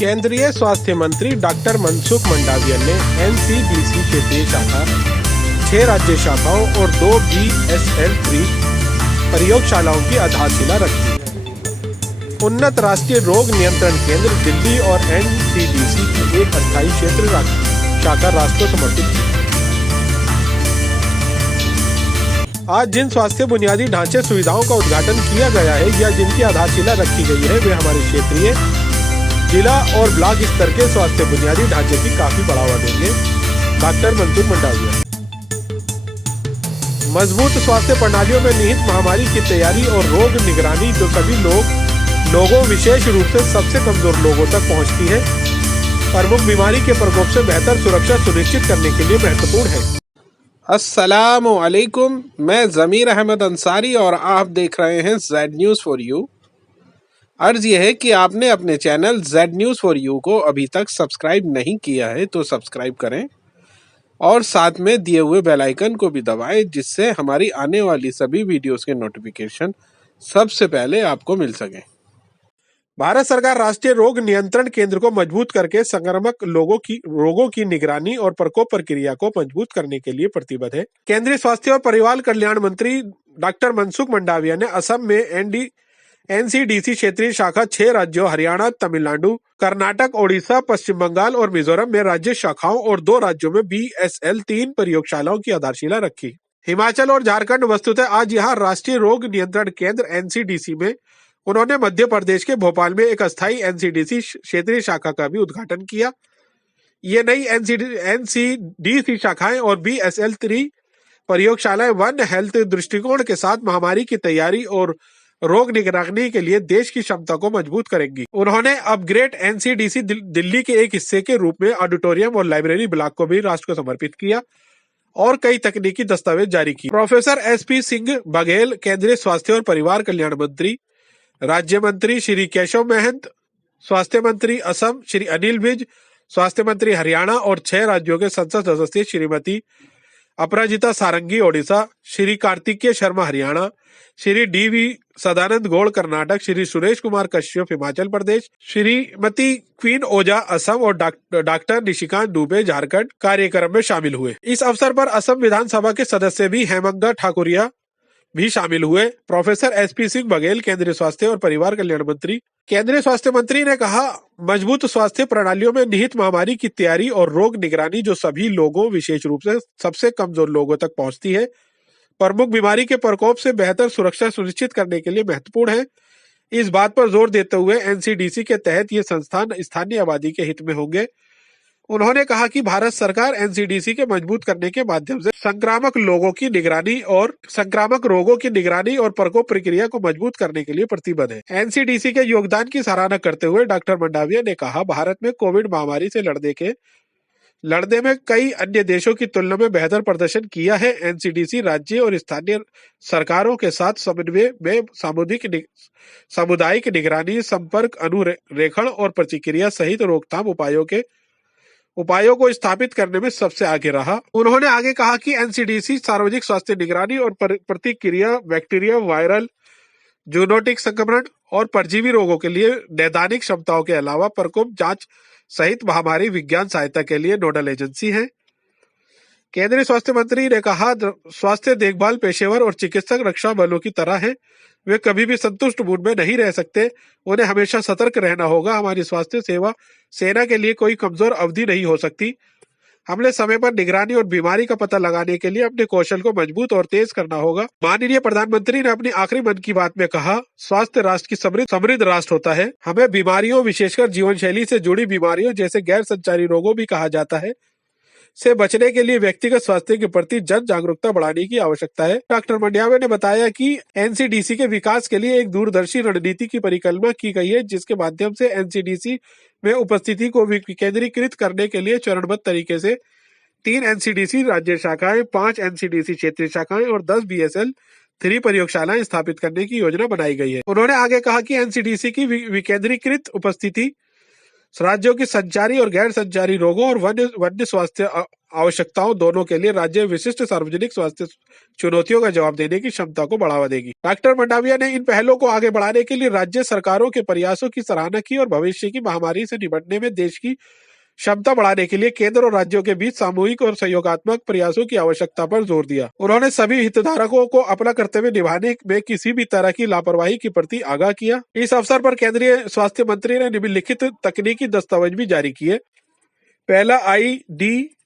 केंद्रीय स्वास्थ्य मंत्री डॉक्टर मनसुख मंडाविया ने एनसीडीसी क्षेत्रीय शाखा, 6 राज्य शाखाओं और 2 BSL-3 प्रयोगशालाओं की आधारशिला रखी है। उन्नत राष्ट्रीय रोग नियंत्रण केंद्र दिल्ली और एनसीडीसी की एक अस्थायी क्षेत्र शाखा राष्ट्र को समर्पित की। आज जिन स्वास्थ्य बुनियादी ढांचे सुविधाओं का उद्घाटन किया गया है या जिनकी आधारशिला रखी गई है, वे हमारे क्षेत्रीय, जिला और ब्लॉक स्तर के स्वास्थ्य बुनियादी ढांचे की काफी बढ़ावा देंगे। डॉक्टर मनसुख मंडाविया। मजबूत स्वास्थ्य प्रणालियों में निहित महामारी की तैयारी और रोग निगरानी जो सभी लोगों विशेष रूप से सबसे कमजोर लोगों तक पहुंचती है, प्रमुख बीमारी के प्रकोप से बेहतर सुरक्षा सुनिश्चित करने के लिए महत्वपूर्ण है। अस्सलामु अलैकुम, मैं ज़मीर अहमद अंसारी और आप देख रहे हैं जेड न्यूज़ फॉर यू। अर्ज यह है कि आपने अपने channel Z news for you को अभी तक सब्सक्राइब नहीं किया है तो सब्सक्राइब करें और साथ में दिए हुए बेल आइकन को भी दबाएं, जिससे हमारी आने वाली सभी वीडियोस के नोटिफिकेशन सबसे पहले आपको मिल सके। भारत सरकार राष्ट्रीय रोग नियंत्रण केंद्र को मजबूत करके संक्रामक रोगों की निगरानी और प्रकोप प्रक्रिया को मजबूत करने के लिए प्रतिबद्ध है। केंद्रीय स्वास्थ्य और परिवार कल्याण मंत्री डॉक्टर मनसुख मंडाविया ने असम में एनसीडीसी क्षेत्रीय शाखा 6 राज्यों हरियाणा, तमिलनाडु, कर्नाटक, ओडिशा, पश्चिम बंगाल और मिजोरम में राज्य शाखाओं और 2 राज्यों में BSL-3 प्रयोगशालाओं की आधारशिला रखी। हिमाचल और झारखंड वस्तुतः आज यहाँ राष्ट्रीय रोग नियंत्रण केंद्र एनसीडीसी में उन्होंने मध्य प्रदेश के भोपाल में एक अस्थायी एनसीडीसी क्षेत्रीय शाखा का भी उद्घाटन किया। ये नई एनसीडीसी शाखाएं और BSL-3 प्रयोगशालाएं वन हेल्थ दृष्टिकोण के साथ महामारी की तैयारी और रोग निगरानी के लिए देश की क्षमता को मजबूत करेंगी। उन्होंने अपग्रेड एनसीडीसी दिल्ली के एक हिस्से के रूप में ऑडिटोरियम और लाइब्रेरी ब्लॉक को भी राष्ट्र को समर्पित किया और कई तकनीकी दस्तावेज जारी किए। प्रोफेसर SP सिंह बघेल, केंद्रीय स्वास्थ्य और परिवार कल्याण मंत्री, राज्य मंत्री श्री केशव महंत, स्वास्थ्य मंत्री असम श्री अनिल विज, स्वास्थ्य मंत्री हरियाणा और 6 राज्यों के संसद सदस्य श्रीमती अपराजिता सारंगी ओडिशा, श्री कार्तिकेय शर्मा हरियाणा, श्री DV सदानंद गौड़ कर्नाटक, श्री सुरेश कुमार कश्यप हिमाचल प्रदेश, श्रीमती क्वीन ओझा असम और डॉक्टर निशिकांत दुबे झारखंड कार्यक्रम में शामिल हुए। इस अवसर पर असम विधानसभा के सदस्य भी हेमंगा ठाकुरिया भी शामिल हुए। प्रोफेसर SP सिंह बघेल, केंद्रीय स्वास्थ्य और परिवार कल्याण मंत्री। केंद्रीय स्वास्थ्य मंत्री ने कहा, मजबूत स्वास्थ्य प्रणालियों में निहित महामारी की तैयारी और रोग निगरानी जो सभी लोगों विशेष रूप से सबसे कमजोर लोगों तक पहुंचती है, प्रमुख बीमारी के प्रकोप से बेहतर सुरक्षा सुनिश्चित करने के लिए महत्वपूर्ण है। इस बात पर जोर देते हुए एनसीडीसी के तहत ये संस्थान स्थानीय आबादी के हित में होंगे। उन्होंने कहा कि भारत सरकार एनसीडीसी के मजबूत करने के माध्यम से संक्रामक रोगों की निगरानी और प्रकोप प्रक्रिया को मजबूत करने के लिए प्रतिबद्ध है। एनसीडीसी के योगदान की सराहना करते हुए डॉक्टर मंडाविया ने कहा, भारत में कोविड महामारी से लड़ने में कई अन्य देशों की तुलना में बेहतर प्रदर्शन किया है। एनसीडीसी राज्य और स्थानीय सरकारों के साथ समन्वय में सामुदायिक निगरानी, संपर्क, अनुरेखण और प्रतिक्रिया सहित रोकथाम उपायों को स्थापित करने में सबसे आगे रहा। उन्होंने आगे कहा कि एनसीडीसी सार्वजनिक स्वास्थ्य निगरानी और प्रतिक्रिया, बैक्टीरिया, वायरल, जूनोटिक संक्रमण और परजीवी रोगों के लिए नैदानिक क्षमताओं के अलावा प्रकोप जांच सहित महामारी विज्ञान सहायता के लिए नोडल एजेंसी है। केंद्रीय स्वास्थ्य मंत्री ने कहा, स्वास्थ्य देखभाल पेशेवर और चिकित्सक रक्षा बलों की तरह हैं। वे कभी भी संतुष्ट मूड में नहीं रह सकते, उन्हें हमेशा सतर्क रहना होगा। हमारी स्वास्थ्य सेना के लिए कोई कमजोर अवधि नहीं हो सकती। हमने समय पर निगरानी और बीमारी का पता लगाने के लिए अपने कौशल को मजबूत और तेज करना होगा। माननीय प्रधानमंत्री ने अपनी आखिरी मन की बात में कहा, स्वास्थ्य राष्ट्र की समृद्ध राष्ट्र होता है। हमें बीमारियों, विशेषकर जीवन शैली से जुड़ी बीमारियों जैसे गैर संचारी रोगों भी कहा जाता है, से बचने के लिए व्यक्तिगत स्वास्थ्य के प्रति जन जागरूकता बढ़ाने की आवश्यकता है। डॉक्टर मंडाविया ने बताया कि एनसीडीसी के विकास के लिए एक दूरदर्शी रणनीति की परिकल्पना की गई है, जिसके माध्यम से एनसीडीसी में उपस्थिति को विकेंद्रीकृत करने के लिए चरणबद्ध तरीके से 3 एनसीडीसी राज्य शाखाएं, 5 एनसीडीसी क्षेत्रीय शाखाएं और 10 BSL-3 प्रयोगशालाएं स्थापित करने की योजना बनाई गई है। उन्होंने आगे कहा कि एनसीडीसी की विकेंद्रीकृत उपस्थिति राज्यों की संचारी और गैर संचारी रोगों और वन्य स्वास्थ्य आवश्यकताओं दोनों के लिए राज्य विशिष्ट सार्वजनिक स्वास्थ्य चुनौतियों का जवाब देने की क्षमता को बढ़ावा देगी। डॉक्टर मंडाविया ने इन पहलों को आगे बढ़ाने के लिए राज्य सरकारों के प्रयासों की सराहना की और भविष्य की महामारी से निपटने में देश की क्षमता बढ़ाने के लिए केंद्र और राज्यों के बीच सामूहिक और सहयोगात्मक प्रयासों की आवश्यकता पर जोर दिया। उन्होंने सभी हितधारकों को अपना कर्तव्य निभाने में किसी भी तरह की लापरवाही के प्रति आगाह किया। इस अवसर पर केंद्रीय स्वास्थ्य मंत्री ने निम्नलिखित तकनीकी दस्तावेज भी जारी किए। पहला IDSP-NCDC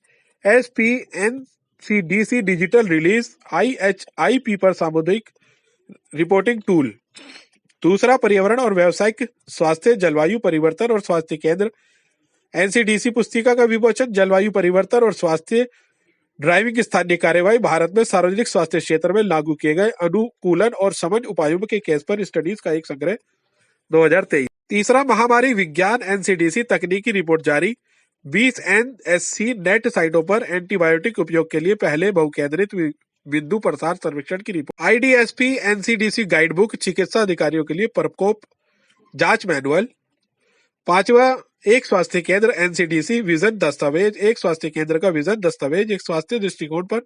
डिजिटल रिलीज IHIP पर सामुदायिक रिपोर्टिंग टूल। दूसरा पर्यावरण और व्यावसायिक स्वास्थ्य जलवायु परिवर्तन और स्वास्थ्य केंद्र NCDC पुस्तिका का विमोचन। जलवायु परिवर्तन और स्वास्थ्य ड्राइविंग स्थानीय कार्यवाही भारत में सार्वजनिक स्वास्थ्य क्षेत्र में लागू किए गए अनुकूलन और समझ उपायों के केस पर स्टडीज का एक संग्रह 2023। तीसरा महामारी विज्ञान NCDC तकनीकी रिपोर्ट जारी। 20 NSC नेट साइटों पर एंटीबायोटिक उपयोग के लिए पहले बहुकेंद्रित बिंदु प्रसार सर्वेक्षण की report. IDSP NCDC guide book चिकित्सा अधिकारियों के लिए प्रकोप जांच मैनुअल। पांचवा एक स्वास्थ्य केंद्र NCDC विजन दस्तावेज। एक स्वास्थ्य केंद्र का विजन दस्तावेज एक स्वास्थ्य दृष्टिकोण पर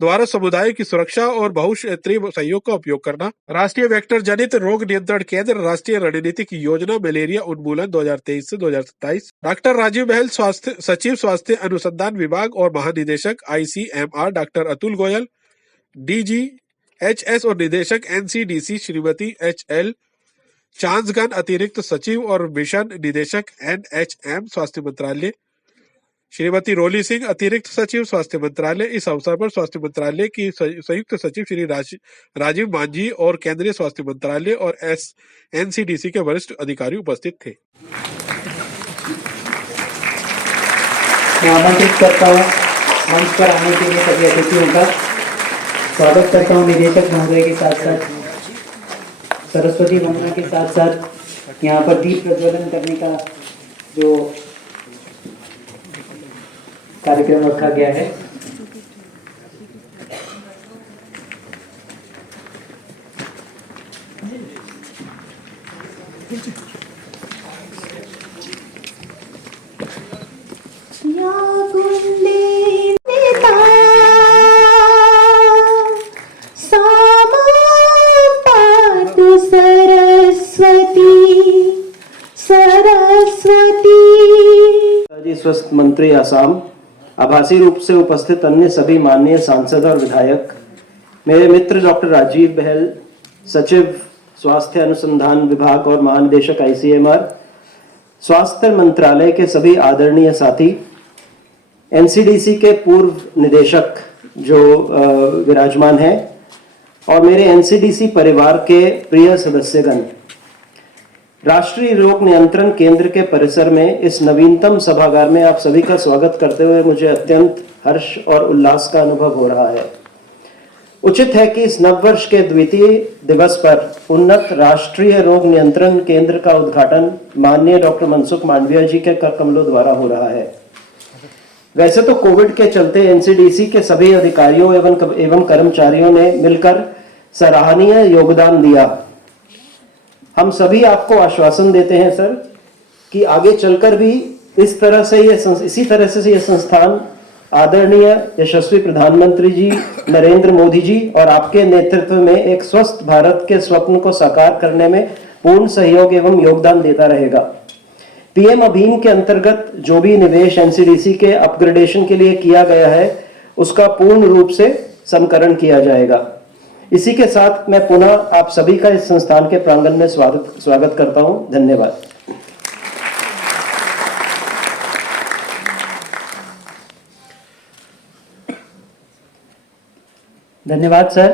द्वारा समुदाय की सुरक्षा और बहुक्षेत्रीय सहयोग का उपयोग करना। राष्ट्रीय वेक्टर जनित रोग नियंत्रण केंद्र राष्ट्रीय रणनीतिक योजना मलेरिया उन्मूलन 2023 से 2027। डॉक्टर राजीव बहल सचिव स्वास्थ्य अनुसंधान विभाग और महानिदेशक ICMR doctor Atul Goyal DGHS और निदेशक NCDC श्रीमती HL चांसगन अतिरिक्त सचिव और मिशन निदेशक NHM स्वास्थ्य मंत्रालय श्रीमती रोली सिंह अतिरिक्त सचिव स्वास्थ्य मंत्रालय। इस अवसर पर स्वास्थ्य मंत्रालय की संयुक्त सचिव श्री राजीव मांझी और केंद्रीय स्वास्थ्य मंत्रालय और NCDC के वरिष्ठ अधिकारी उपस्थित थे। मैं आमंत्रित करता हूँ मंच पर आने के लिए सभी अतिथियों का स्वागत करता हूँ। निदेशक महोदय के साथ साथ सरस्वती वंदना के साथ साथ यहाँ पर दीप प्रज्वलन करने का जो कार्यक्रम रखा गया है। स्वस्थ मंत्री आसाम, आभासी रूप से उपस्थित अन्य सभी माननीय सांसद और विधायक, मेरे मित्र डॉक्टर राजीव बहल सचिव स्वास्थ्य अनुसंधान विभाग और महानिदेशक ICMR, स्वास्थ्य मंत्रालय के सभी आदरणीय साथी, NCDC के पूर्व निदेशक जो विराजमान हैं और मेरे NCDC परिवार के प्रिय सदस्यगण, राष्ट्रीय रोग नियंत्रण केंद्र के परिसर में इस नवीनतम सभागार में आप सभी का स्वागत करते हुए मुझे अत्यंत हर्ष और उल्लास का अनुभव हो रहा है। उचित है कि इस नववर्ष के द्वितीय दिवस पर उन्नत राष्ट्रीय रोग नियंत्रण केंद्र का उद्घाटन माननीय डॉक्टर मनसुख मांडविया जी के कर कमलों द्वारा हो रहा है। वैसे तो कोविड के चलते NCDC के सभी अधिकारियों एवं कर्मचारियों ने मिलकर सराहनीय योगदान दिया। हम सभी आपको आश्वासन देते हैं सर कि आगे चलकर भी इसी तरह से ये संस्थान आदरणीय यशस्वी प्रधानमंत्री जी नरेंद्र मोदी जी और आपके नेतृत्व में एक स्वस्थ भारत के स्वप्न को साकार करने में पूर्ण सहयोग एवं योगदान देता रहेगा। PM अभियान के अंतर्गत जो भी निवेश NCDC के अपग्रेडेशन के लिए किया गया है उसका पूर्ण रूप से समकरण किया जाएगा। इसी के साथ मैं पुनः आप सभी का इस संस्थान के प्रांगण में स्वागत करता हूं। धन्यवाद। धन्यवाद सर।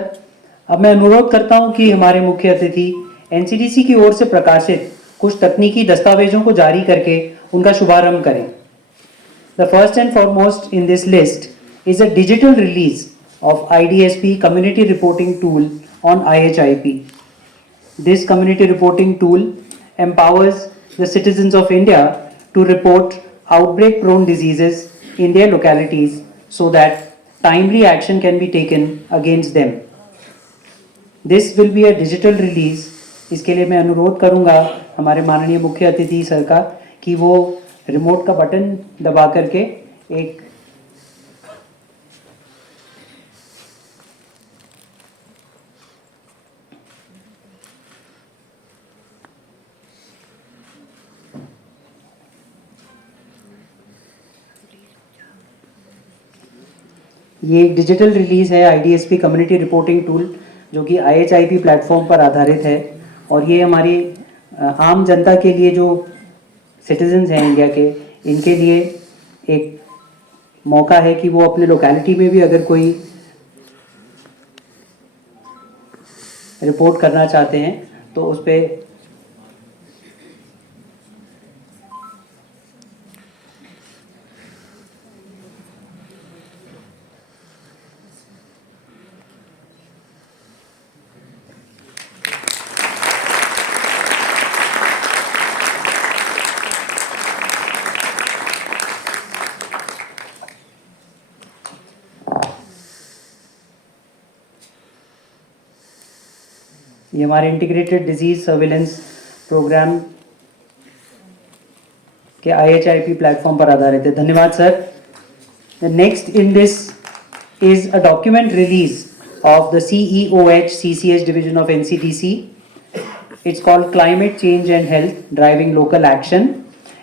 अब मैं अनुरोध करता हूं कि हमारे मुख्य अतिथि NCDC की ओर से प्रकाशित कुछ तकनीकी दस्तावेजों को जारी करके उनका शुभारंभ करें। The first and foremost in this list is a digital release of IDSP community reporting tool on IHIP. This community reporting tool empowers the citizens of India to report outbreak prone diseases in their localities so that timely action can be taken against them. This will be a digital release. इसके लिए मैं अनुरोध करूंगा हमारे माननीय मुख्य अतिथि sir का कि वो रिमोट का बटन दबा करके एक ये एक डिजिटल रिलीज़ है IDSP कम्युनिटी रिपोर्टिंग टूल, जो कि IHIP प्लेटफॉर्म पर आधारित है, और ये हमारी आम जनता के लिए, जो सिटीजन्स हैं इंडिया के, इनके लिए एक मौका है कि वो अपने लोकेलिटी में भी अगर कोई रिपोर्ट करना चाहते हैं तो उस पर ये हमारे इंटीग्रेटेड डिजीज सर्विलेंस प्रोग्राम के IHIP प्लेटफॉर्म पर आधारित है। धन्यवाद sir. Next in this is a document release of the CEOH CCH division of NCDC. It's called Climate Change and Health Driving Local Action.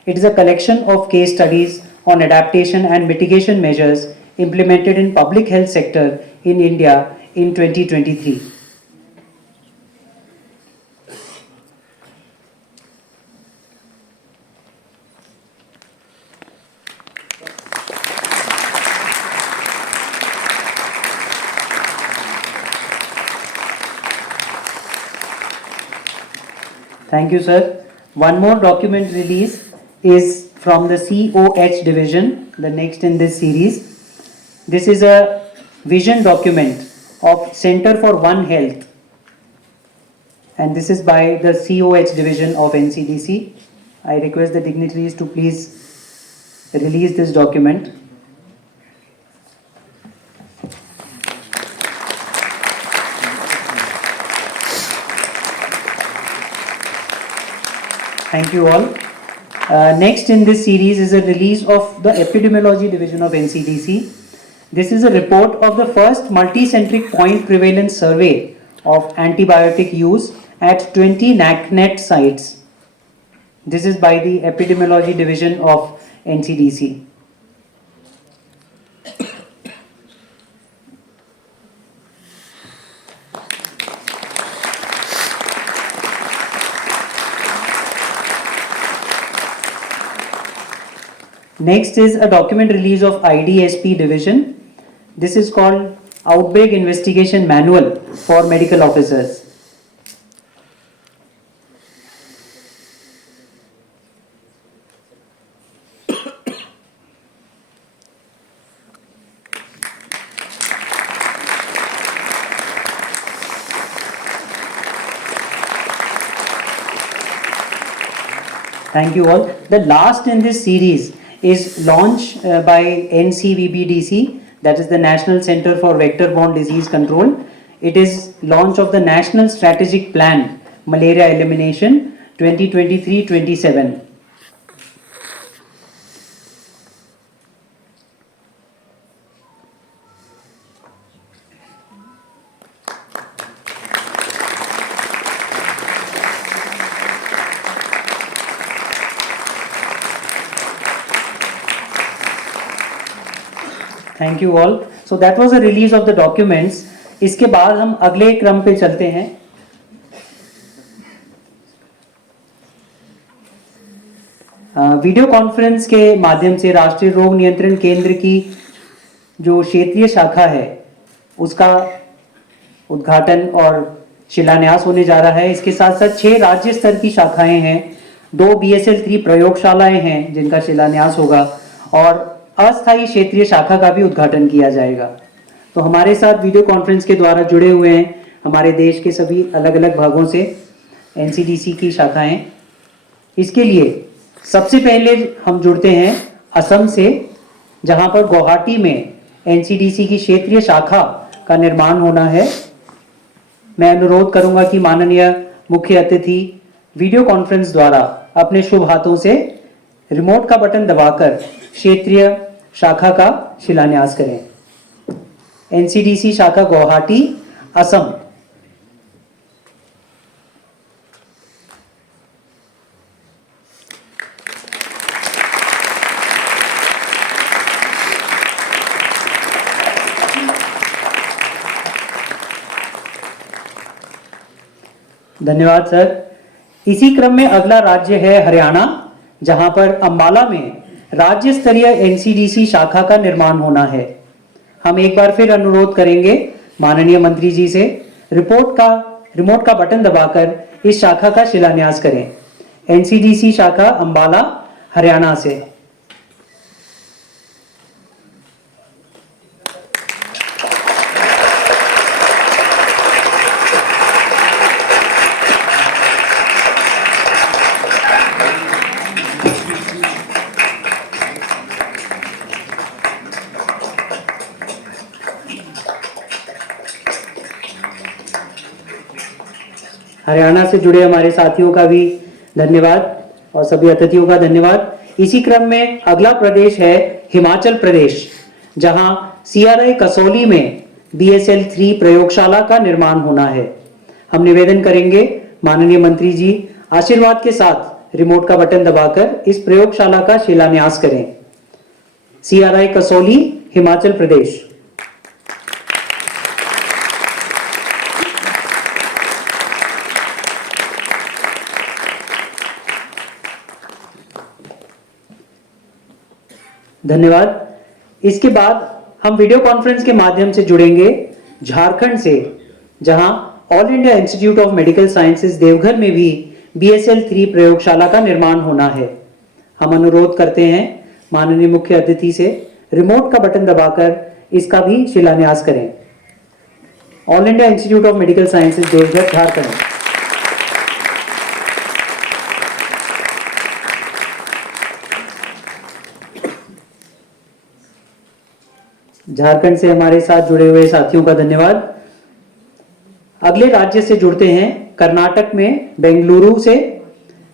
It is a collection of case studies on adaptation and mitigation measures implemented in public health sector in India in 2023. Thank you, sir. One more document release is from the COH division, the next in this series. This is a vision document of Center for One Health, and this is by the COH division of NCDC. I request the dignitaries to please release this document. Thank you all. Next in this series is a release of the Epidemiology Division of NCDC. This is a report of the first multicentric point prevalence survey of antibiotic use at 20 NACNet sites. This is by the Epidemiology Division of NCDC. Next is a document release of IDSP division. This is called Outbreak Investigation Manual for Medical Officers. Thank you all. The last in this series is launched by NCVBDC, that is the National Center for Vector-Borne Disease Control. It is launch of the National Strategic Plan Malaria Elimination 2023-27. Thank you all. So that was a release of the documents. इसके बाद हम अगले क्रम पे चलते हैं. Video conference के माध्यम से राष्ट्रीय रोग नियंत्रण केंद्र की जो क्षेत्रीय शाखा है उसका उद्घाटन और शिलान्यास होने जा रहा है. इसके साथ साथ 6 राज्य स्तर की शाखाएं हैं, 2 BSL-3 प्रयोगशालाएं हैं जिनका शिलान्यास होगा, और अस्थायी क्षेत्रीय शाखा का भी उद्घाटन किया जाएगा. तो हमारे साथ वीडियो कॉन्फ्रेंस के द्वारा जुड़े हुए हैं हमारे देश के सभी अलग अलग भागों से NCDC की शाखाएं. इसके लिए सबसे पहले हम जुड़ते हैं असम से, जहां पर गुवाहाटी में NCDC की क्षेत्रीय शाखा का निर्माण होना है. मैं अनुरोध करूंगा कि माननीय मुख्य अतिथि वीडियो कॉन्फ्रेंस द्वारा अपने शुभ हाथों से रिमोट का बटन दबाकर क्षेत्रीय शाखा का शिलान्यास करें. NCDC शाखा गुवाहाटी, असम. धन्यवाद सर। इसी क्रम में अगला राज्य है हरियाणा, जहां पर अंबाला में राज्य स्तरीय एनसीडीसी शाखा का निर्माण होना है। हम एक बार फिर अनुरोध करेंगे माननीय मंत्री जी से रिमोट का बटन दबाकर इस शाखा का शिलान्यास करें। एनसीडीसी शाखा अंबाला, हरियाणा से। हरियाणा से जुड़े हमारे साथियों का भी धन्यवाद और सभी अतिथियों का धन्यवाद। इसी क्रम में अगला प्रदेश है हिमाचल प्रदेश, जहां सीआरआई कसौली में BSL 3 प्रयोगशाला का निर्माण होना है। हम निवेदन करेंगे माननीय मंत्री जी आशीर्वाद के साथ रिमोट का बटन दबाकर इस प्रयोगशाला का शिलान्यास करें। सीआरआई कसौली, हिमाचल प्रदेश। धन्यवाद। इसके बाद हम वीडियो कॉन्फ्रेंस के माध्यम से जुड़ेंगे झारखंड से, जहां all India institute of medical sciences Deoghar में भी BSL 3 प्रयोगशाला का निर्माण होना है। हम अनुरोध करते हैं माननीय मुख्य अतिथि से रिमोट का बटन दबाकर इसका भी शिलान्यास करें। All India institute of medical sciences Deoghar, Jharkhand. Jharkhand से हमारे साथ जुड़े हुए साथियों का धन्यवाद। अगले राज्य से जुड़ते हैं कर्नाटक में बेंगलुरु से।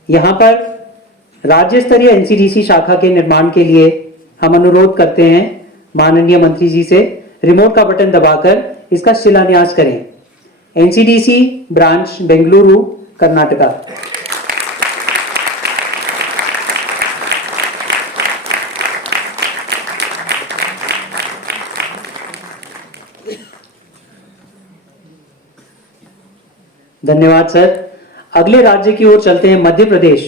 यहां पर राज्य स्तरीय एनसीडीसी शाखा के निर्माण के लिए हम अनुरोध करते हैं माननीय मंत्री जी से रिमोट का बटन दबाकर इसका शिलान्यास करें। NCDC branch Bengaluru, Karnataka. धन्यवाद सर। अगले राज्य की ओर चलते हैं मध्य प्रदेश,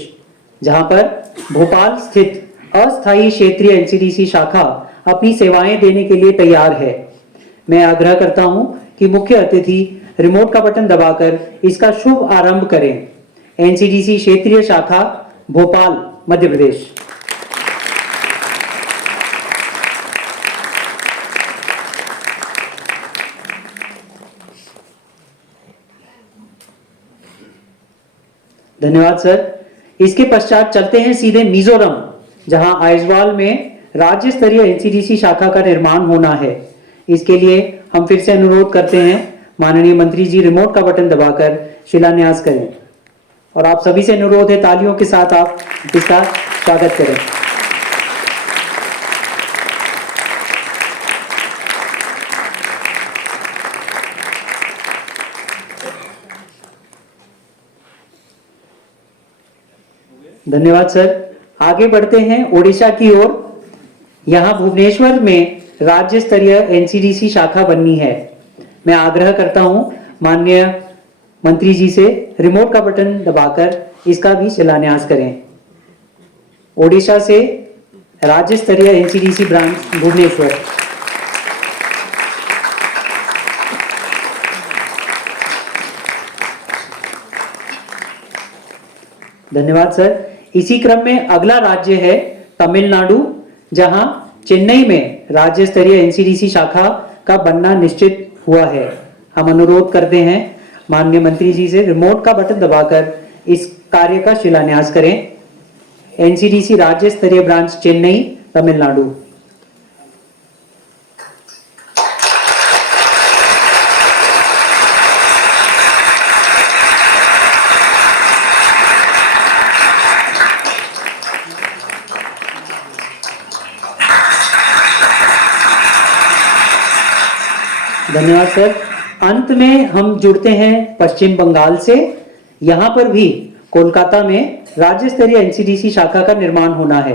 जहां पर भोपाल स्थित अस्थायी क्षेत्रीय एनसीडीसी शाखा अपनी सेवाएं देने के लिए तैयार है। मैं आग्रह करता हूं कि मुख्य अतिथि रिमोट का बटन दबाकर इसका शुभ आरंभ करें। एनसीडीसी क्षेत्रीय शाखा भोपाल, मध्य प्रदेश। धन्यवाद सर। इसके पश्चात चलते हैं सीधे मिजोरम, जहां आइजवाल में राज्य स्तरीय एनसीडीसी शाखा का निर्माण होना है। इसके लिए हम फिर से अनुरोध करते हैं माननीय मंत्री जी रिमोट का बटन दबाकर शिलान्यास करें और आप सभी से अनुरोध है तालियों के साथ आप इसका स्वागत करें। धन्यवाद सर। आगे बढ़ते हैं ओडिशा की ओर। यहां भुवनेश्वर में राज्य स्तरीय एनसीडीसी शाखा बननी है। मैं आग्रह करता हूं माननीय मंत्री जी से रिमोट का बटन दबाकर इसका भी शिलान्यास करें। ओडिशा से राज्य स्तरीय एनसीडीसी ब्रांच भुवनेश्वर। धन्यवाद सर। इसी क्रम में अगला राज्य है तमिलनाडु, जहां चेन्नई में राज्य स्तरीय एनसीडीसी शाखा का बनना निश्चित हुआ है। हम अनुरोध करते हैं माननीय मंत्री जी से रिमोट का बटन दबाकर इस कार्य का शिलान्यास करें। एनसीडीसी राज्य स्तरीय ब्रांच चेन्नई, तमिलनाडु। धन्यवाद सर। अंत में हम जुड़ते हैं पश्चिम बंगाल से। यहां पर भी कोलकाता में राज्य स्तरीय एनसीडीसी शाखा का निर्माण होना है।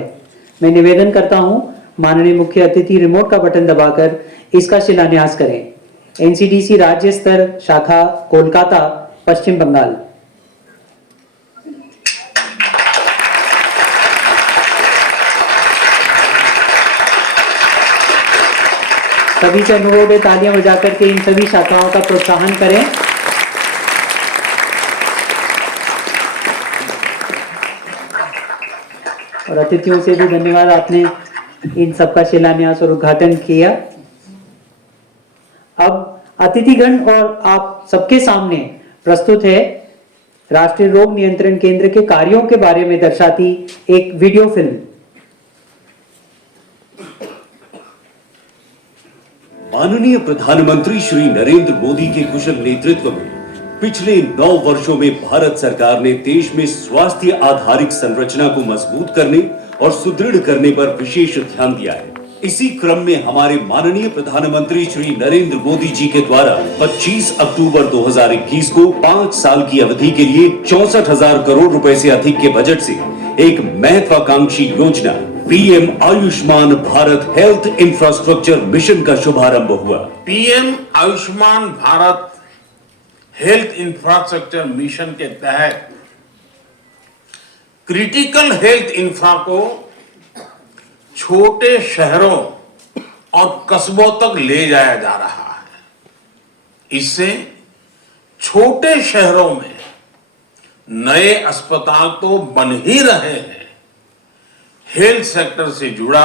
मैं निवेदन करता हूं माननीय मुख्य अतिथि रिमोट का बटन दबाकर इसका शिलान्यास करें। एनसीडीसी राज्य स्तर शाखा कोलकाता, पश्चिम बंगाल। सभी से अनुरोध है तालियां बजा करके इन सभी शाखाओं का प्रोत्साहन करें। और अतिथियों से भी धन्यवाद, आपने इन सबका शिलान्यास और उद्घाटन किया। अब अतिथिगण और आप सबके सामने प्रस्तुत है राष्ट्रीय रोग नियंत्रण केंद्र के कार्यों के बारे में दर्शाती एक वीडियो फिल्म। माननीय प्रधानमंत्री श्री नरेंद्र मोदी के कुशल नेतृत्व में पिछले 9 वर्षों में भारत सरकार ने देश में स्वास्थ्य आधारित संरचना को मजबूत करने और सुदृढ़ करने पर विशेष ध्यान दिया है। इसी क्रम में हमारे माननीय प्रधानमंत्री श्री नरेंद्र मोदी जी के द्वारा 25 अक्टूबर 2021 को 5 साल की अवधि के लिए 64,000 करोड़ रुपए से अधिक के बजट से एक महत्वाकांक्षी योजना PM Ayushman Bharat health infrastructure mission का शुभारंभ हुआ। PM Ayushman Bharat health infrastructure mission के तहत क्रिटिकल हेल्थ इंफ्रा को छोटे शहरों और कस्बों तक ले जाया जा रहा है। इससे छोटे शहरों में नए अस्पताल तो बन ही रहे हैं, हेल्थ सेक्टर से जुड़ा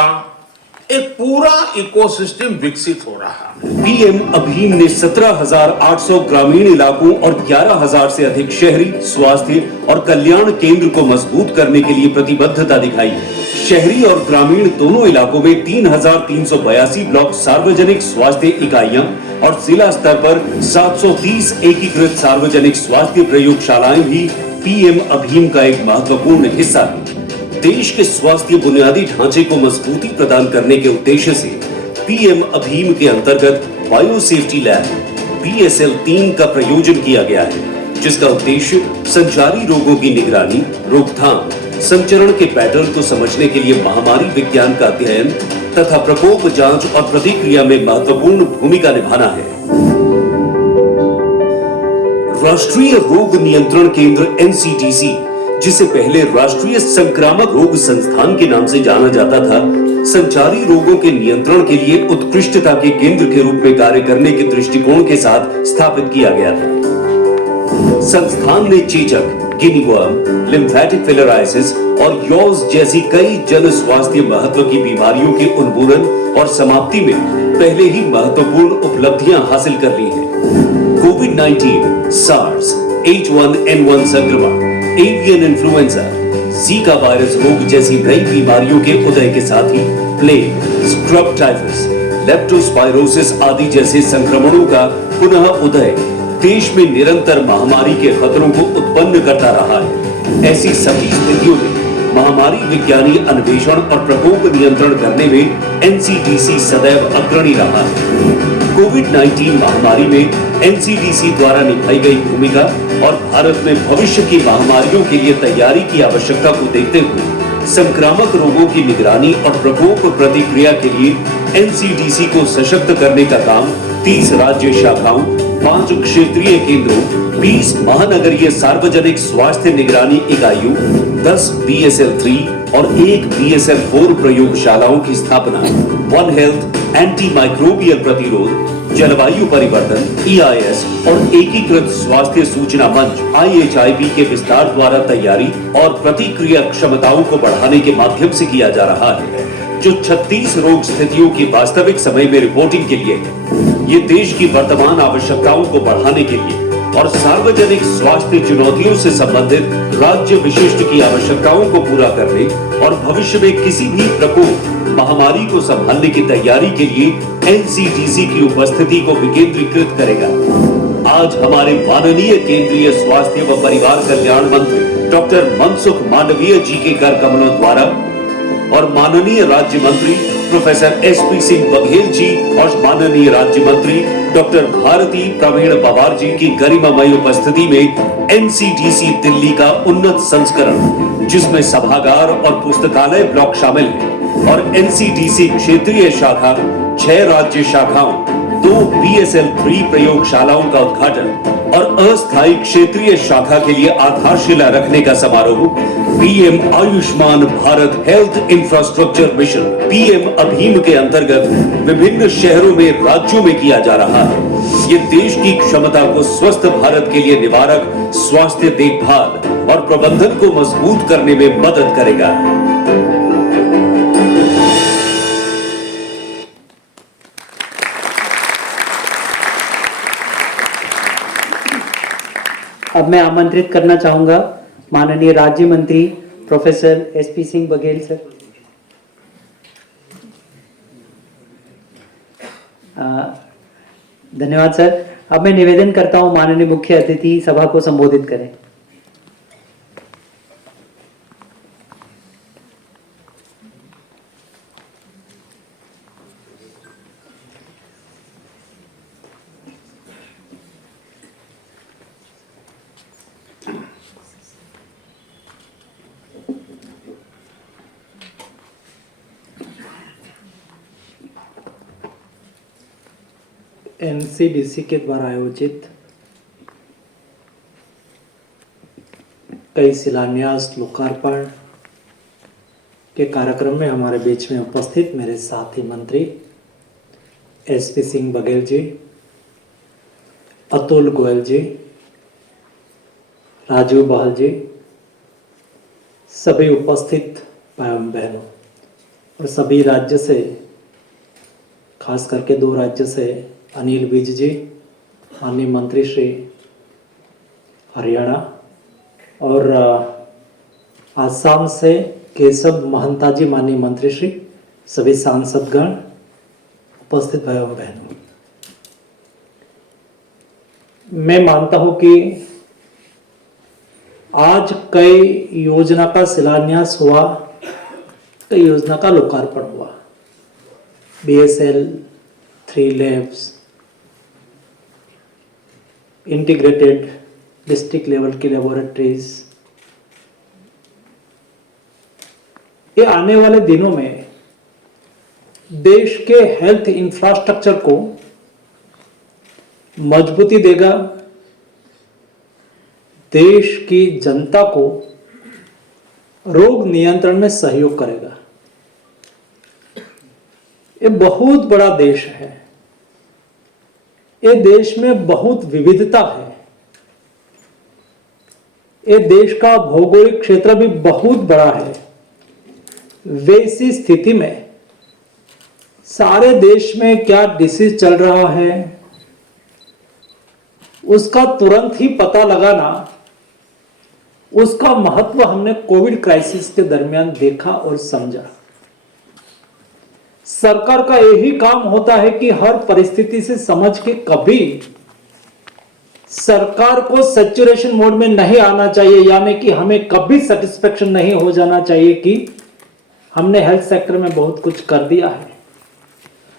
एक पूरा इकोसिस्टम विकसित हो रहा है। पीएम अभीम ने 17,800 ग्रामीण इलाकों और 11,000 से अधिक शहरी स्वास्थ्य और कल्याण केंद्र को मजबूत करने के लिए प्रतिबद्धता दिखाई है। शहरी और ग्रामीण दोनों इलाकों में 3,382 ब्लॉक सार्वजनिक स्वास्थ्य इकाइयां और जिला स्तर पर 730 एकीकृत सार्वजनिक स्वास्थ्य प्रयोगशालाएं भी पीएम अभीम का एक महत्वपूर्ण हिस्सा है। देश के स्वास्थ्य बुनियादी ढांचे को मजबूती प्रदान करने के उद्देश्य से पीएम अभीम के अंतर्गत बायो सेफ्टी लैब BSL 3 का प्रयोजन किया गया है, जिसका उद्देश्य संचारी रोगों की निगरानी, रोकथाम, संचरण के पैटर्न को समझने के लिए महामारी विज्ञान का अध्ययन तथा प्रकोप जांच और प्रतिक्रिया में महत्वपूर्ण भूमिका निभाना है। राष्ट्रीय रोग नियंत्रण केंद्र NCDC, जिसे पहले राष्ट्रीय संक्रामक रोग संस्थान के नाम से जाना जाता था, संचारी रोगों के नियंत्रण के लिए उत्कृष्टता के केंद्र के रूप में कार्य करने के दृष्टिकोण के साथ स्थापित किया गया था। संस्थान ने चेचक, गिनी वर्म, लिम्फेटिक फिलराइसिस और यॉज जैसी कई जन स्वास्थ्य महत्व की बीमारियों के उन्मूलन और समाप्ति में पहले ही महत्वपूर्ण उपलब्धियां हासिल कर ली हैं। कोविड-19, सार्स, H1N1 संक्रमण, एवियन इन्फ्लुएंजा, जीका वायरस रोग जैसी नई बीमारियों के उदय के साथ ही प्लेग, स्क्रब टाइफस, लेप्टोस्पाइरोसिस आदि जैसे संक्रमणों का पुनः उदय देश में निरंतर महामारी के खतरों को उत्पन्न करता रहा है। ऐसी सभी स्थितियों में महामारी विज्ञानी अन्वेषण और प्रकोप नियंत्रण करने में NCDC सदैव अग्रणी रहा है। कोविड-19 महामारी में NCDC द्वारा निभाई गई भूमिका और भारत में भविष्य की महामारियों के लिए तैयारी की आवश्यकता को देखते हुए संक्रामक रोगों की निगरानी और प्रकोप प्रतिक्रिया के लिए NCDC को सशक्त करने का काम 30 राज्य शाखाओं, 5 क्षेत्रीय केंद्रों, 20 महानगरीय सार्वजनिक स्वास्थ्य निगरानी इकाइयों, 10 BSL 3 और 1 BSL 4 प्रयोगशालाओं की स्थापना, वन हेल्थ, एंटी माइक्रोबियल प्रतिरोध, जलवायु परिवर्तन EIS और एकीकृत स्वास्थ्य सूचना मंच IHIP के विस्तार द्वारा तैयारी और प्रतिक्रिया क्षमताओं को बढ़ाने के माध्यम से किया जा रहा है, जो 36 रोग स्थितियों की वास्तविक समय में रिपोर्टिंग के लिए है। ये देश की वर्तमान आवश्यकताओं को बढ़ाने के लिए और सार्वजनिक स्वास्थ्य चुनौतियों से संबंधित राज्य विशिष्ट की आवश्यकताओं को पूरा करने और भविष्य में किसी भी प्रकोप महामारी को संभालने की तैयारी के लिए NCDC की उपस्थिति को विकेंद्रीकृत करेगा। आज हमारे माननीय केंद्रीय स्वास्थ्य व परिवार कल्याण मंत्री डॉक्टर मनसुख मांडविया जी के कर कमलों द्वारा और माननीय राज्य मंत्री प्रोफेसर SP सिंह बघेल जी और माननीय राज्य मंत्री डॉक्टर भारती प्रवीण पवार जी की गरिमामय उपस्थिति में NCDC दिल्ली का उन्नत संस्करण, जिसमें सभागार और पुस्तकालय ब्लॉक शामिल है, और NCDC क्षेत्रीय शाखा, 6 राज्य शाखाओं, 2 BSL 3 प्रयोगशालाओं का उद्घाटन और अस्थायी क्षेत्रीय शाखा के लिए आधारशिला रखने का समारोह PM Ayushman Bharat health infrastructure mission PM अभीम के अंतर्गत विभिन्न शहरों में राज्यों में किया जा रहा है। ये देश की क्षमता को स्वस्थ भारत के लिए निवारक स्वास्थ्य देखभाल और प्रबंधन को मजबूत करने में मदद करेगा। अब मैं आमंत्रित करना चाहूंगा माननीय राज्य मंत्री professor SP Singh Baghel sir. धन्यवाद सर। अब मैं निवेदन करता हूं माननीय मुख्य अतिथि सभा को संबोधित करें। एनसीडीसी के द्वारा आयोजित कई शिलान्यास लोकार्पण के कार्यक्रम में हमारे बीच में उपस्थित मेरे साथी मंत्री एसपी सिंह बघेल जी, अतुल गोयल जी, राजीव बहल जी, सभी उपस्थित भाई बहनों और सभी राज्य से, खास करके 2 राज्य से अनिल विज जी, माननीय मंत्री श्री हरियाणा, और आसाम से केशव महंता जी, माननीय मंत्री श्री, सभी सांसदगण, उपस्थित भाई और बहनों, मैं मानता हूं कि आज कई योजना का शिलान्यास हुआ, कई योजना का लोकार्पण हुआ। BSL 3 labs, integrated district level की लेबोरेटरीज, ये आने वाले दिनों में देश के हेल्थ इंफ्रास्ट्रक्चर को मजबूती देगा, देश की जनता को रोग नियंत्रण में सहयोग करेगा। ये बहुत बड़ा देश है, ये देश में बहुत विविधता है, ये देश का भौगोलिक क्षेत्र भी बहुत बड़ा है। वैसी स्थिति में सारे देश में क्या डिसीज चल रहा है उसका तुरंत ही पता लगाना, उसका महत्व हमने कोविड क्राइसिस के दरमियान देखा और समझा। सरकार का यही काम होता है कि हर परिस्थिति से समझ के कभी सरकार को सैचुरेशन मोड में नहीं आना चाहिए, यानी कि हमें कभी सेटिस्फेक्शन नहीं हो जाना चाहिए कि हमने हेल्थ सेक्टर में बहुत कुछ कर दिया है,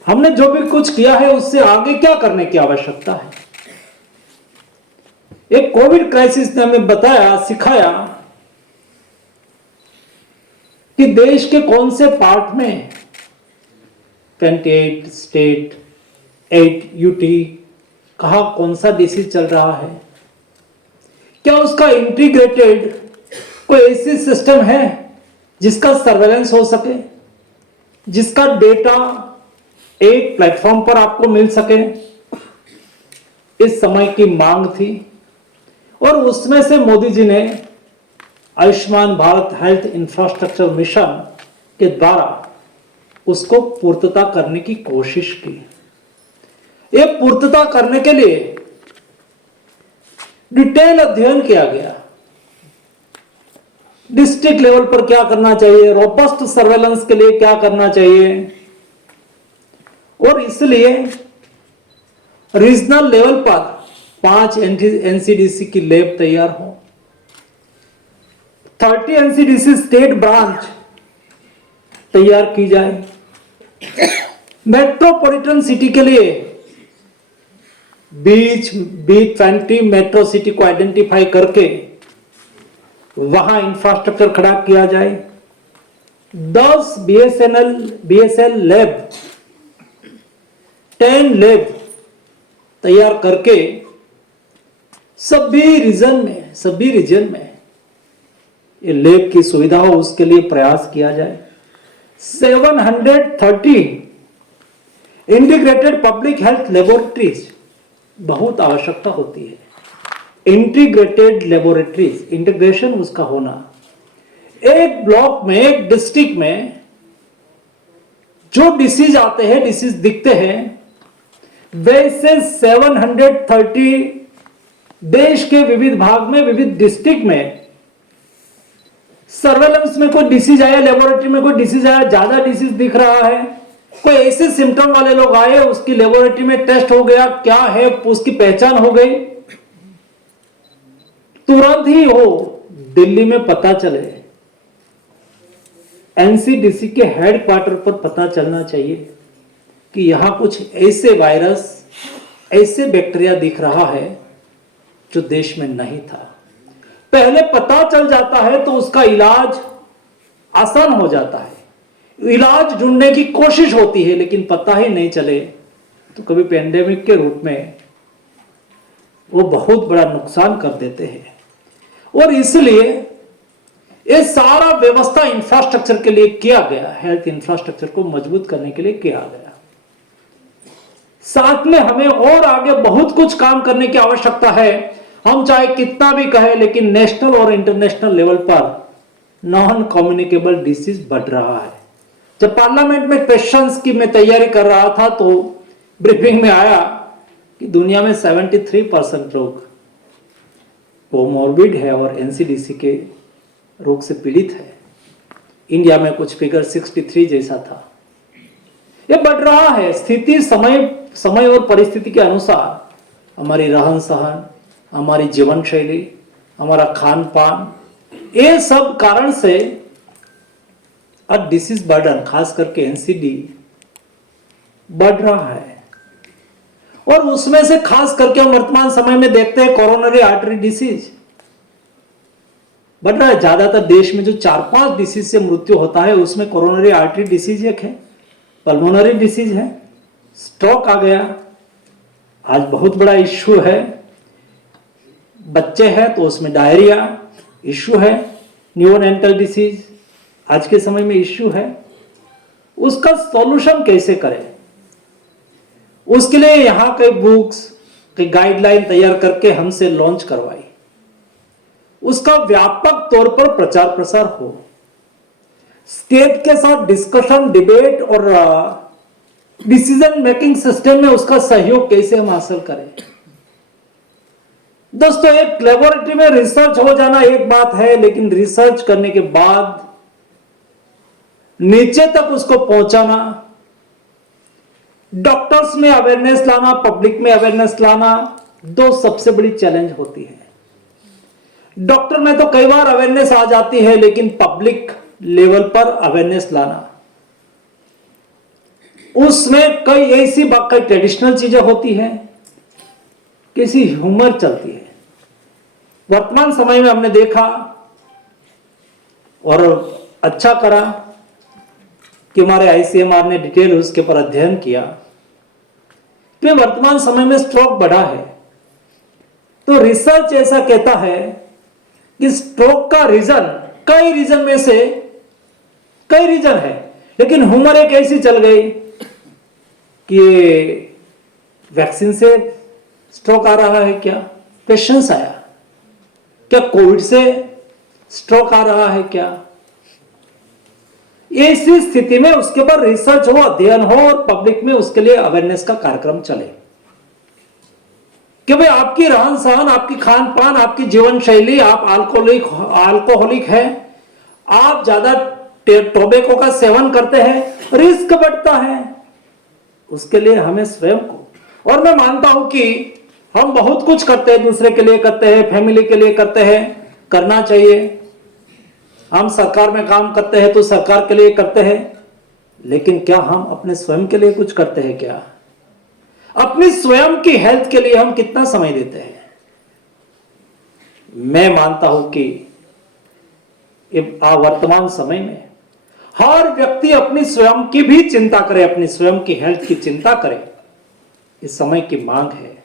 हमने जो भी कुछ किया है उससे आगे क्या करने की आवश्यकता है। एक कोविड क्राइसिस ने हमें बताया, सिखाया कि देश के कौन से पार्ट में 28 स्टेट, 8 यूटी, कहां कौन सा डिसीज चल रहा है, क्या उसका इंटीग्रेटेड कोई ऐसी सिस्टम है जिसका सर्वेलेंस हो सके, जिसका डेटा एक प्लेटफॉर्म पर आपको मिल सके। इस समय की मांग थी और उसमें से मोदी जी ने Ayushman Bharat health infrastructure mission के द्वारा उसको पूर्तता करने की कोशिश की। ये पूर्तता करने के लिए डिटेल अध्ययन किया गया, डिस्ट्रिक्ट लेवल पर क्या करना चाहिए, रोबस्ट सर्वेलेंस के लिए क्या करना चाहिए, और इसलिए रीजनल लेवल पर 5 एनसीडीसी की लैब तैयार हो, 30 एनसीडीसी स्टेट ब्रांच तैयार की जाए। मेट्रोपॉलिटन सिटी के लिए B20 मेट्रो सिटी को आइडेंटिफाई करके वहां इंफ्रास्ट्रक्चर खड़ा किया जाए। 10 BSL लैब, 10 लैब तैयार करके सभी रीजन में ये लैब की सुविधा हो, उसके लिए प्रयास किया जाए। 730 इंटीग्रेटेड पब्लिक हेल्थ लेबोरेटरीज बहुत आवश्यकता होती है। इंटीग्रेटेड लेबोरेटरीज, इंटीग्रेशन उसका होना, एक ब्लॉक में, एक डिस्ट्रिक्ट में जो डिसीज आते हैं, डिसीज दिखते हैं, वैसे 730 देश के विविध भाग में, विविध डिस्ट्रिक्ट में सर्वेलेंस में कोई डिसीज आया, लेबोरेटरी में कोई डिसीज आया, ज्यादा डिसीज दिख रहा है, कोई ऐसे सिम्टम वाले लोग आए, उसकी लेबोरेटरी में टेस्ट हो गया, क्या है उसकी पहचान हो गई, तुरंत ही हो दिल्ली में पता चले, एनसीडीसी के हेडक्वार्टर पर पता चलना चाहिए कि यहां कुछ ऐसे वायरस, ऐसे बैक्टीरिया दिख रहा है जो देश में नहीं था। पहले पता चल जाता है तो उसका इलाज आसान हो जाता है, इलाज ढूंढने की कोशिश होती है, लेकिन पता ही नहीं चले तो कभी पेंडेमिक के रूप में वो बहुत बड़ा नुकसान कर देते हैं। और इसलिए ये सारा व्यवस्था इंफ्रास्ट्रक्चर के लिए किया गया, हेल्थ इंफ्रास्ट्रक्चर को मजबूत करने के लिए किया गया। साथ में हमें और आगे बहुत कुछ काम करने की आवश्यकता है। हम चाहे कितना भी कहें, लेकिन नेशनल और इंटरनेशनल लेवल पर नॉन कम्युनिकेबल डिसीज बढ़ रहा है। जब पार्लियामेंट में क्वेश्चंस की मैं तैयारी कर रहा था तो ब्रीफिंग में आया कि दुनिया में 73% लोग कोमोर्बिड है और एनसीडीसी के रोग से पीड़ित है। इंडिया में कुछ फिगर 63 जैसा था। यह बढ़ रहा है। स्थिति समय और परिस्थिति के अनुसार हमारी रहन सहन, हमारी जीवन शैली, हमारा खान पान, ये सब कारण से अब डिसीज बर्डन, खास करके एनसीडी बढ़ रहा है। और उसमें से खास करके हम वर्तमान समय में देखते हैं कोरोनरी आर्टरी डिसीज बढ़ रहा है। ज्यादातर देश में जो 4-5 डिसीज से मृत्यु होता है उसमें कोरोनरी आर्टरी डिसीज एक है, पल्मोनरी डिसीज है, स्ट्रोक आ गया, आज बहुत बड़ा इश्यू है। बच्चे हैं तो उसमें डायरिया इश्यू है, न्यूरोनेंटल डिसीज आज के समय में इश्यू है। उसका सॉल्यूशन कैसे करें, उसके लिए यहां कई बुक्स, कई गाइडलाइन तैयार करके हमसे लॉन्च करवाई। उसका व्यापक तौर पर प्रचार प्रसार हो, स्टेट के साथ डिस्कशन, डिबेट और डिसीजन मेकिंग सिस्टम में उसका सहयोग कैसे हम हासिल करें। दोस्तों, एक लेबोरेटरी में रिसर्च हो जाना एक बात है, लेकिन रिसर्च करने के बाद नीचे तक उसको पहुंचाना, डॉक्टर्स में अवेयरनेस लाना, पब्लिक में अवेयरनेस लाना, दो सबसे बड़ी चैलेंज होती है। डॉक्टर में तो कई बार अवेयरनेस आ जाती है, लेकिन पब्लिक लेवल पर अवेयरनेस लाना, उसमें कई ऐसी कई ट्रेडिशनल चीजें होती हैं, किसी ह्यूमर चलती है। वर्तमान समय में हमने देखा और अच्छा करा कि हमारे आईसीएमआर ने डिटेल उसके पर अध्ययन किया कि वर्तमान समय में स्ट्रोक बढ़ा है। तो रिसर्च ऐसा कहता है कि स्ट्रोक का रीजन, कई रीजन में से कई रीजन है, लेकिन ह्यूमर एक ऐसी चल गई कि वैक्सीन से स्ट्रोक आ रहा है, क्या पेशेंस आया, क्या कोविड से स्ट्रोक आ रहा है, क्या। ऐसी स्थिति में उसके पर रिसर्च हो, अध्ययन हो और पब्लिक में उसके लिए अवेयरनेस का कार्यक्रम चले कि भाई आपकी रहन सहन, आपकी खान पान, आपकी जीवन शैली, आप अल्कोहलिक है, आप ज्यादा टोबैको का सेवन करते हैं, रिस्क बढ़ता है। उसके लिए हमें स्वयं को, और मैं मानता हूं कि हम बहुत कुछ करते हैं, दूसरे के लिए करते हैं, फैमिली के लिए करते हैं, करना चाहिए। हम सरकार में काम करते हैं तो सरकार के लिए करते हैं, लेकिन क्या हम अपने स्वयं के लिए कुछ करते हैं? क्या अपनी स्वयं की हेल्थ के लिए हम कितना समय देते हैं? मैं मानता हूं कि वर्तमान समय में हर व्यक्ति अपनी स्वयं की भी चिंता करे, अपनी स्वयं की हेल्थ की चिंता करे। इस समय की मांग है।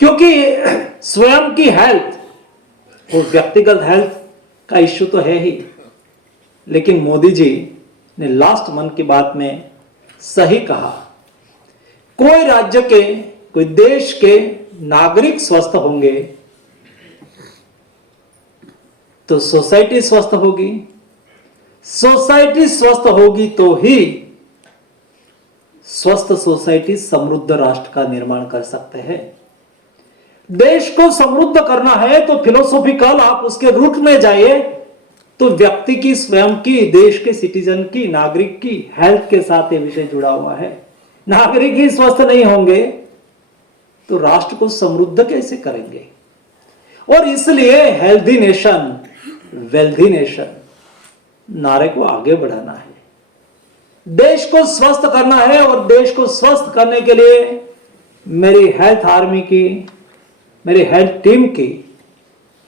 क्योंकि स्वयं की हेल्थ और व्यक्तिगत हेल्थ का इश्यू तो है ही, लेकिन मोदी जी ने लास्ट मन की बात में सही कहा, कोई राज्य के, कोई देश के नागरिक स्वस्थ होंगे तो सोसाइटी स्वस्थ होगी, सोसाइटी स्वस्थ होगी तो ही स्वस्थ सोसाइटी समृद्ध राष्ट्र का निर्माण कर सकते हैं। देश को समृद्ध करना है तो फिलोसॉफिकल आप उसके रूट में जाइए, तो व्यक्ति की, स्वयं की, देश के सिटीजन की, नागरिक की हेल्थ के साथ यह विषय जुड़ा हुआ है। नागरिक ही स्वस्थ नहीं होंगे तो राष्ट्र को समृद्ध कैसे करेंगे? और इसलिए हेल्दी नेशन वेल्दी नेशन नारे को आगे बढ़ाना है, देश को स्वस्थ करना है। और देश को स्वस्थ करने के लिए मेरी हेल्थ आर्मी की, मेरी हेल्थ टीम की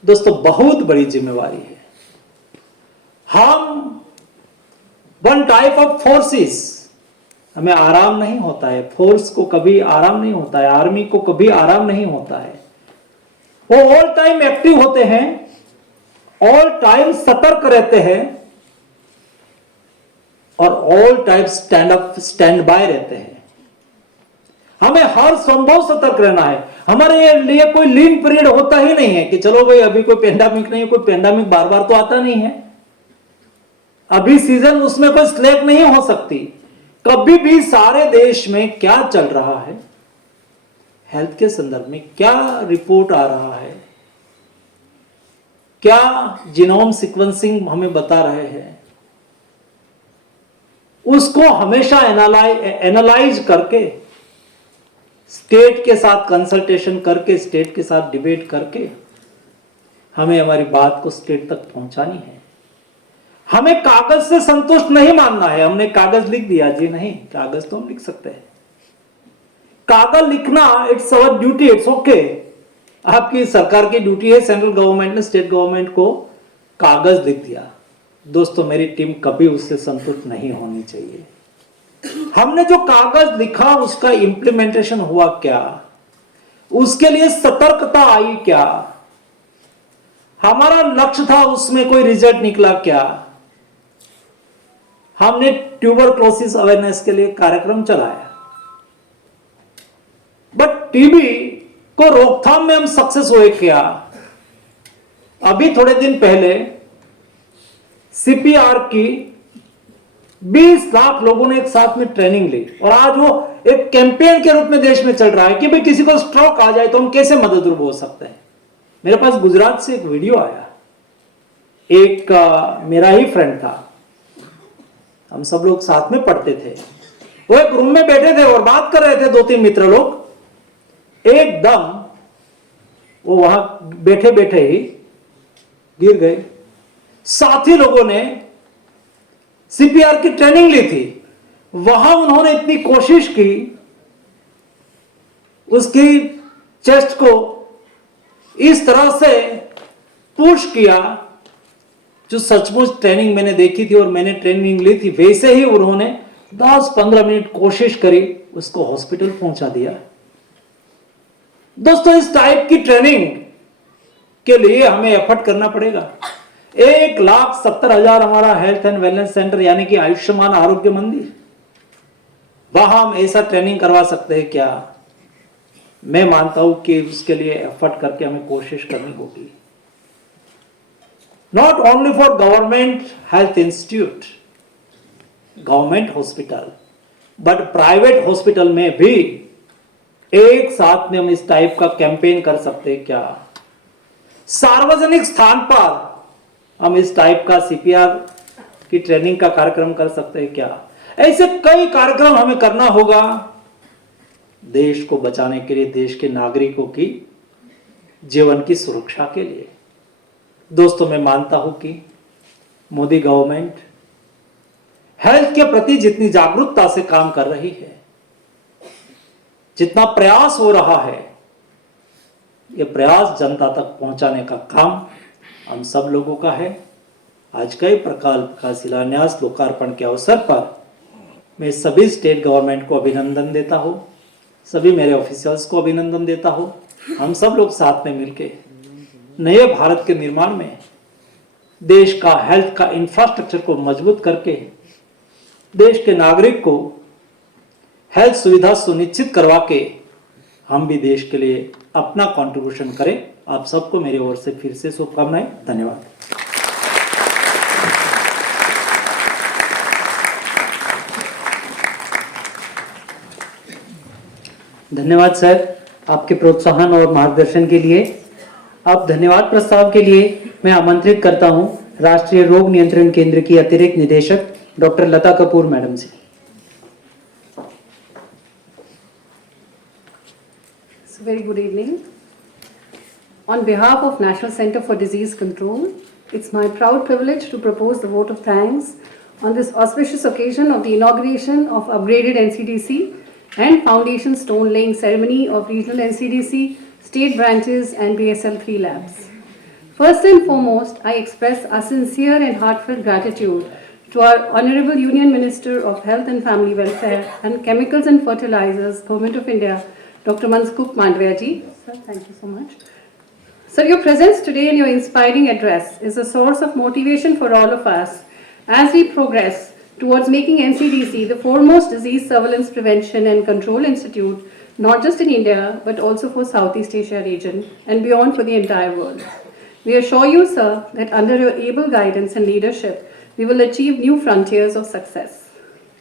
दोस्तों बहुत बड़ी जिम्मेवारी है। हम वन टाइप ऑफ फोर्सेस, हमें आराम नहीं होता है, फोर्स को कभी आराम नहीं होता है, आर्मी को कभी आराम नहीं होता है। वो ऑल टाइम एक्टिव होते हैं, ऑल टाइम सतर्क रहते हैं और ऑल टाइम स्टैंड बाय रहते हैं। हमें हर संभव सतर्क रहना है। हमारे लिए कोई लीन पीरियड होता ही नहीं है कि चलो भाई अभी कोई पेंडेमिक नहीं है, कोई पेंडेमिक बार बार तो आता नहीं है, अभी सीजन, उसमें कोई स्लैक नहीं हो सकती। कभी भी सारे देश में क्या चल रहा है, हेल्थ के संदर्भ में क्या रिपोर्ट आ रहा है, क्या जीनोम सीक्वेंसिंग हमें बता रहे हैं, उसको हमेशा एनालाइज करके, स्टेट के साथ कंसल्टेशन करके, स्टेट के साथ डिबेट करके हमें हमारी बात को स्टेट तक पहुंचानी है। हमें कागज से संतुष्ट नहीं मानना है। हमने कागज लिख दिया जी, नहीं, कागज तो हम लिख सकते हैं। कागज लिखना it's our duty, it's okay, आपकी सरकार की ड्यूटी है। सेंट्रल गवर्नमेंट ने स्टेट गवर्नमेंट को कागज लिख दिया। दोस्तों मेरी टीम कभी उससे संतुष्ट नहीं होनी चाहिए। हमने जो कागज लिखा उसका इंप्लीमेंटेशन हुआ क्या, उसके लिए सतर्कता आई क्या, हमारा लक्ष्य था उसमें कोई रिजल्ट निकला क्या। हमने ट्यूबरक्लोसिस अवेयरनेस के लिए कार्यक्रम चलाया, बट टीबी को रोकथाम में हम सक्सेस हुए क्या? अभी थोड़े दिन पहले सीपीआर की 20 लाख लोगों ने एक साथ में ट्रेनिंग ली और आज वो एक कैंपेन के रूप में देश में चल रहा है कि भाई किसी को स्ट्रोक आ जाए तो हम कैसे मददरूप हो सकते हैं। मेरे पास गुजरात से एक वीडियो आया, एक मेरा ही फ्रेंड था, हम सब लोग साथ में पढ़ते थे, वो एक रूम में बैठे थे और बात कर रहे थे, 2-3 मित्र लोग, एकदम वो वहां बैठे बैठे ही गिर गए। साथी लोगों ने सीपीआर की ट्रेनिंग ली थी, वहां उन्होंने इतनी कोशिश की, उसकी चेस्ट को इस तरह से पुश किया, जो सचमुच ट्रेनिंग मैंने देखी थी और मैंने ट्रेनिंग ली थी, वैसे ही उन्होंने 10-15 मिनट कोशिश करी, उसको हॉस्पिटल पहुंचा दिया। दोस्तों इस टाइप की ट्रेनिंग के लिए हमें एफर्ट करना पड़ेगा। 1,70,000 हमारा हेल्थ एंड वेलनेस सेंटर यानी कि आयुष्मान आरोग्य मंदिर, वहां हम ऐसा ट्रेनिंग करवा सकते हैं क्या? मैं मानता हूं कि उसके लिए एफर्ट करके हमें कोशिश करनी होगी। Not only for government health institute, government hospital, but private hospital में भी एक साथ में हम इस टाइप का कैंपेन कर सकते हैं क्या? सार्वजनिक स्थान पर हम इस टाइप का सीपीआर की ट्रेनिंग का कार्यक्रम कर सकते हैं क्या? ऐसे कई कार्यक्रम हमें करना होगा देश को बचाने के लिए, देश के नागरिकों की जीवन की सुरक्षा के लिए। दोस्तों मैं मानता हूं कि मोदी गवर्नमेंट हेल्थ के प्रति जितनी जागरूकता से काम कर रही है, जितना प्रयास हो रहा है, यह प्रयास जनता तक पहुंचाने का काम हम सब लोगों का है। आज का ये प्रकल्प का शिलान्यास लोकार्पण के अवसर पर मैं सभी स्टेट गवर्नमेंट को अभिनंदन देता हूं, सभी मेरे ऑफिसर्स को अभिनंदन देता हूं हम सब लोग साथ में मिलके नए भारत के निर्माण में देश का हेल्थ का इंफ्रास्ट्रक्चर को मजबूत करके देश के नागरिक को हेल्थ सुविधा सुनिश्चित करवा के हम भी देश के लिए अपना कंट्रीब्यूशन करें। आप सबको मेरी ओर से फिर से शुभकामनाएं। धन्यवाद। धन्यवाद सर आपके प्रोत्साहन और मार्गदर्शन के लिए। अब धन्यवाद प्रस्ताव के लिए मैं आमंत्रित करता हूं राष्ट्रीय रोग नियंत्रण केंद्र की अतिरिक्त निदेशक डॉक्टर लता कपूर मैडम से। Very good evening. On behalf of National Center for Disease Control, it's my proud privilege to propose the vote of thanks on this auspicious occasion of the inauguration of upgraded NCDC and foundation stone laying ceremony of regional NCDC, state branches and BSL-3 labs. First and foremost, I express our sincere and heartfelt gratitude to our Honorable Union Minister of Health and Family Welfare and Chemicals and Fertilizers, Government of India, Dr. Mansukh Mandviya ji. Sir, thank you so much. Sir, your presence today and your inspiring address is a source of motivation for all of us as we progress towards making NCDC the foremost disease surveillance prevention and control institute, not just in India, but also for Southeast Asia region and beyond for the entire world. We assure you, sir, that under your able guidance and leadership, we will achieve new frontiers of success.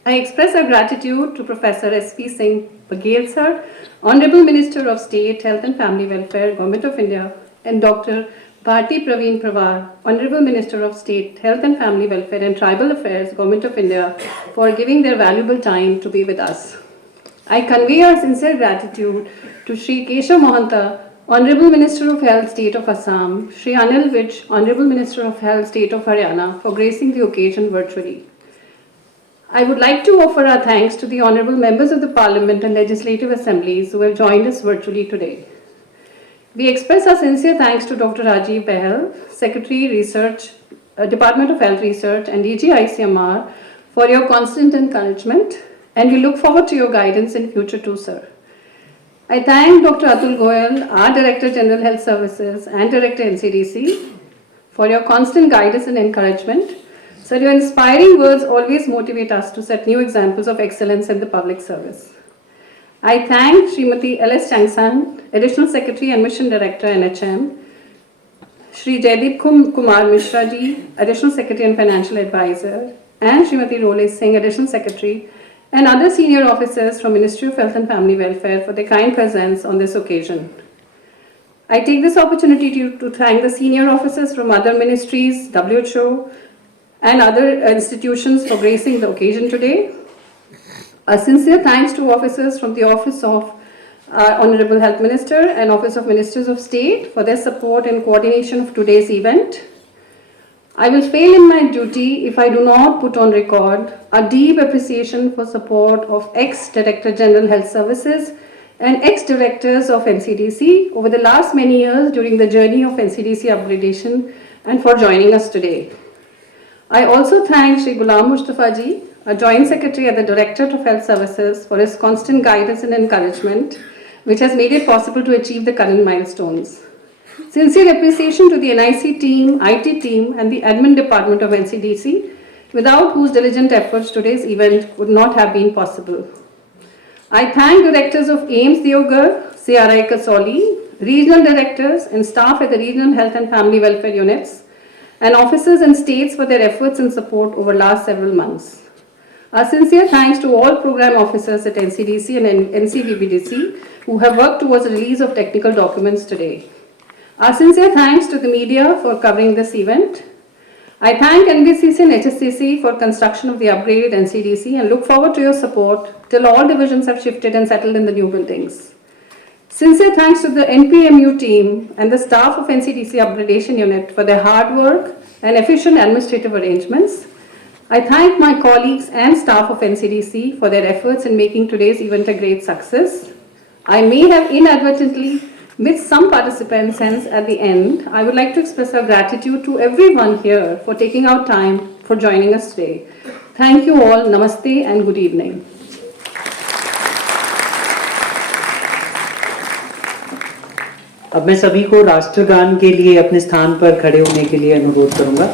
I express our gratitude to Professor S.P. Singh Baghel, sir, Honorable Minister of State, Health and Family Welfare, Government of India, and Dr. Bharti Praveen Prawar, Honorable Minister of State, Health and Family Welfare and Tribal Affairs, Government of India, for giving their valuable time to be with us. I convey our sincere gratitude to Shri Keshav Mohanta, Honorable Minister of Health, State of Assam, Shri Anil Vij, Honorable Minister of Health, State of Haryana, for gracing the occasion virtually. I would like to offer our thanks to the Honorable Members of the Parliament and Legislative Assemblies who have joined us virtually today. We express our sincere thanks to Dr. Rajiv Behel, Secretary Research, Department of Health Research and DG ICMR for your constant encouragement, and we look forward to your guidance in future too, sir. I thank Dr. Atul Goyal, our Director General Health Services and Director NCDC for your constant guidance and encouragement. Sir, your inspiring words always motivate us to set new examples of excellence in the public service. I thank Srimati L.S. Changsan, Additional Secretary and Mission Director NHM, Shri Jaideep Kumar Mishra ji, Additional Secretary and Financial Advisor, and Srimati Role Singh, Additional Secretary, and other senior officers from Ministry of Health and Family Welfare for their kind presence on this occasion. I take this opportunity to thank the senior officers from other ministries, WHO, and other institutions for gracing the occasion today. A sincere thanks to officers from the Office of Honorable Health Minister and Office of Ministers of State for their support and coordination of today's event. I will fail in my duty if I do not put on record a deep appreciation for support of ex-Director General Health Services and ex-directors of NCDC over the last many years during the journey of NCDC upgradation and for joining us today. I also thank Shri Ghulam Mustafa ji, a Joint Secretary at the Directorate of Health Services, for his constant guidance and encouragement, which has made it possible to achieve the current milestones. Sincere appreciation to the NIC team, IT team, and the Admin Department of NCDC, without whose diligent efforts today's event would not have been possible. I thank directors of AIMS Deoghar, CRI Kasoli, regional directors and staff at the regional health and family welfare units, and officers and states for their efforts and support over last several months. A sincere thanks to all program officers at NCDC and NCVBDC who have worked towards the release of technical documents today. A sincere thanks to the media for covering this event. I thank NBCC and HSCC for construction of the upgraded NCDC and look forward to your support till all divisions have shifted and settled in the new buildings. Sincere thanks to the NPMU team and the staff of NCDC Upgradation Unit for their hard work and efficient administrative arrangements. I thank my colleagues and staff of NCDC for their efforts in making today's event a great success. I may have inadvertently missed some participants, hence at the end, I would like to express our gratitude to everyone here for taking out time for joining us today. Thank you all, namaste and good evening. अब मैं सभी को राष्ट्रगान के लिए अपने स्थान पर खड़े होने के लिए अनुरोध करूंगा।